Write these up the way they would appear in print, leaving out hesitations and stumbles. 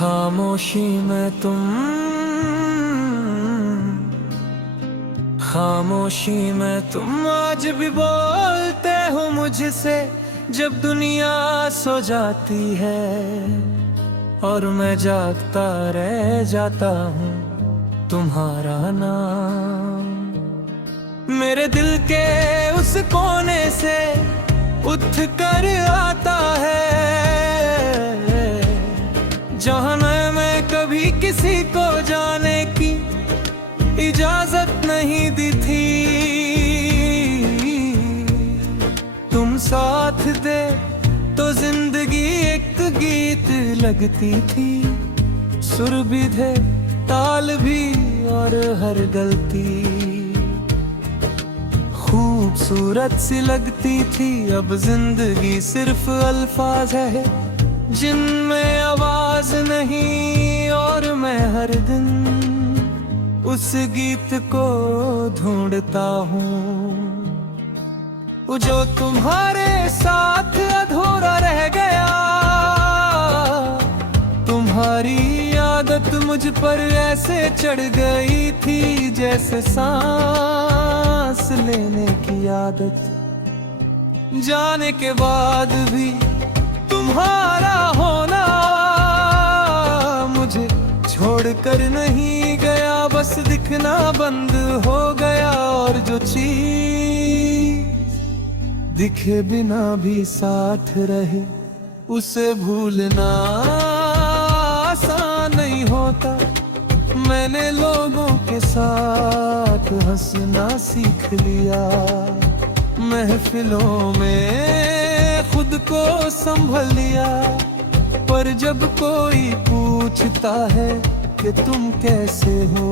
खामोशी में तुम, खामोशी में तुम आज भी बोलते हो मुझसे, जब दुनिया सो जाती है और मैं जागता रह जाता हूँ। तुम्हारा नाम मेरे दिल के उस कोने से उठ कर आता है, जहाँ मैं कभी किसी को जाने की इजाजत नहीं दी थी। तुम साथ दे तो जिंदगी एक गीत लगती थी, सुर भी थे ताल भी और हर गलती खूबसूरत सी लगती थी। अब जिंदगी सिर्फ अल्फाज है जिनमें आवाज नहीं, और मैं हर दिन उस गीत को ढूंढता हूँ जो तुम्हारे साथ अधूरा रह गया। तुम्हारी आदत मुझ पर ऐसे चढ़ गई थी जैसे सांस लेने की आदत। जाने के बाद भी तुम्हारा होना मुझे छोड़कर नहीं गया, बस दिखना बंद हो गया। और जो चीज दिखे बिना भी साथ रहे, उसे भूलना आसान नहीं होता। मैंने लोगों के साथ हंसना सीख लिया, महफिलों में खुद को संभल लिया। पर जब कोई पूछता है कि तुम कैसे हो,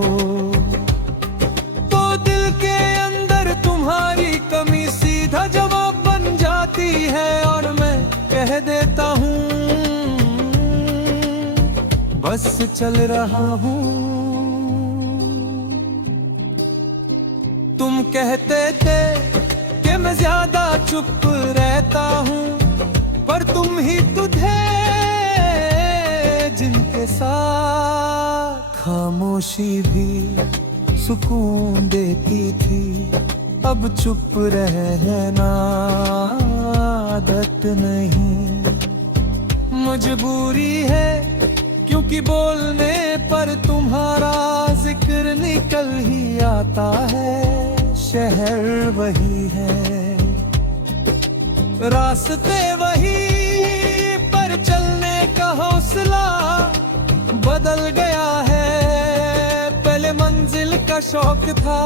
तो दिल के अंदर तुम्हारी कमी सीधा जवाब बन जाती है। और मैं कह देता हूँ बस चल रहा हूँ। तुम कहते थे कि मैं ज्यादा चुप रहता हूँ, पर तुम ही तो थे जिनके साथ खामोशी भी सुकून देती थी। अब चुप रहना आदत नहीं, मजबूरी है, क्योंकि बोलने पर तुम्हारा जिक्र निकल ही आता है। शहर वही है, रास्ते वही, पर चलने का हौसला बदल गया है। पहले मंजिल का शौक था,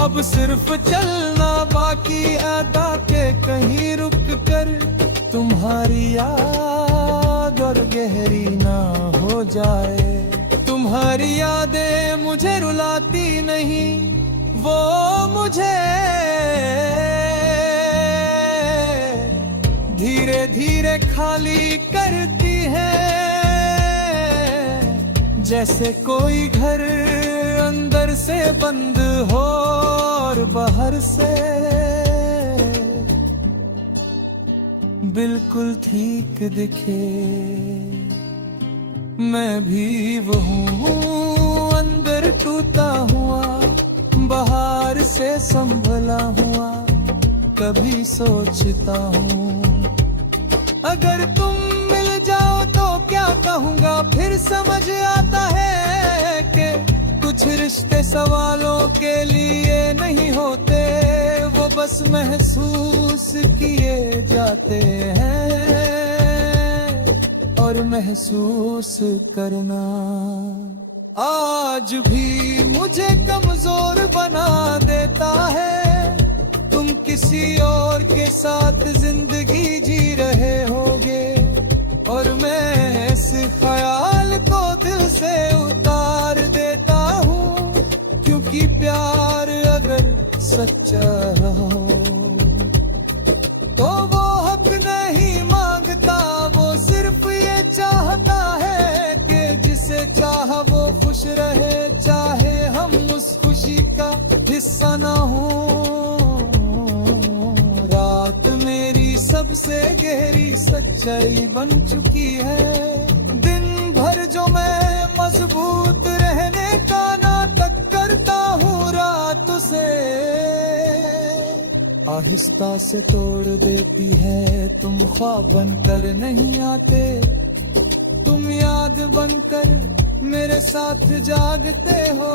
अब सिर्फ चलना बाकी। अदा के कहीं रुक कर तुम्हारी याद और गहरी ना हो जाए। तुम्हारी यादें मुझे रुलाती नहीं, वो मुझे धीरे धीरे खाली करती है। जैसे कोई घर अंदर से बंद हो और बाहर से बिल्कुल ठीक दिखे। मैं भी वो हूँ अंदर टूटा हुआ, बाहर से संभला हुआ। कभी सोचता हूँ अगर तुम मिल जाओ तो क्या कहूँगा। फिर समझ आता है कि कुछ रिश्ते सवालों के लिए नहीं होते, वो बस महसूस किए जाते हैं। और महसूस करना आज भी मुझे कमजोर बना देता है। तुम किसी और के साथ जिंदगी जी रहे होगे, और मैं इस ख्याल को दिल से उतार देता हूँ। क्योंकि प्यार अगर सच्चा हो तो वो हक नहीं मांगता, वो सिर्फ ये चाहता है कि जिसे चाह वो खुश रहे, चाहे हम उस खुशी का हिस्सा ना हो। रात मेरी सबसे गहरी सच्चाई बन चुकी है, दिन भर जो मैं मजबूत रहने का नाटक करता हूँ रात से, आहिस्ता से तोड़ देती है। तुम ख्वाब बनकर नहीं आते, तुम याद बनकर मेरे साथ जागते हो।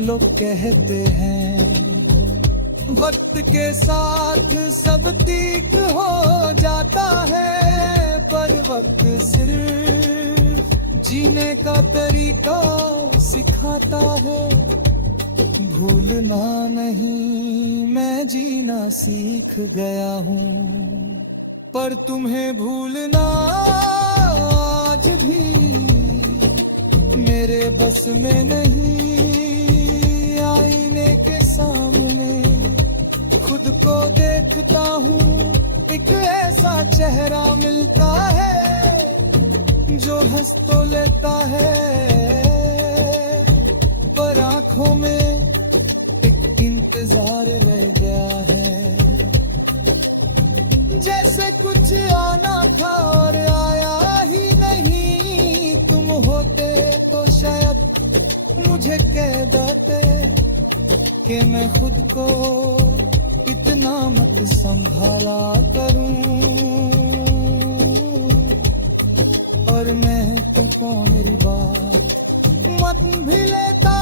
लोग कहते हैं वक्त के साथ सब ठीक हो जाता है, पर वक्त सिर्फ जीने का तरीका सिखाता है। भूलना नहीं, मैं जीना सीख गया हूँ, पर तुम्हें भूलना आज भी मेरे बस में नहीं। आईने के सामने खुद को देखता हूँ, एक ऐसा चेहरा मिलता है जो हंस तो लेता है, पर आंखों में एक इंतजार रह गया है। जैसे कुछ आना था और आया ही नहीं, तुम होते तो शायद मुझे कह देते कि मैं खुद को इतना मत संभाला करूं, और मैं तुमको मेरी बात मत भी लेता।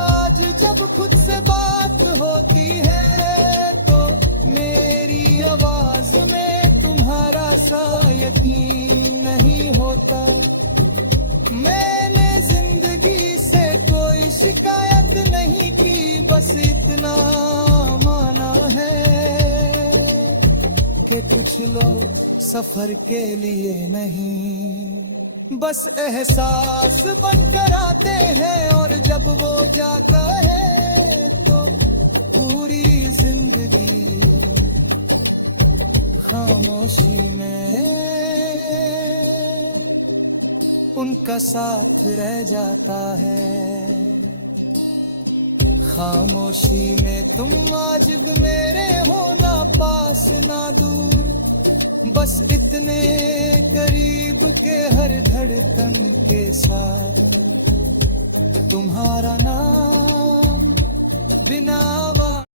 आज जब खुद से बात होती है तो मेरी आवाज में तुम्हारा सा यकीन नहीं होता। मैंने जिंदगी से कोई शिकायत नहीं की, बस इतना माना है कि कुछ लोग सफर के लिए नहीं, बस एहसास बनकर आते हैं, और जब वो जाता है तो पूरी जिंदगी खामोशी में उनका साथ रह जाता है। खामोशी में तुम आज मेरे हो, ना पास ना दूर, बस इतने करीब के हर धड़कन के साथ तुम्हारा नाम बिना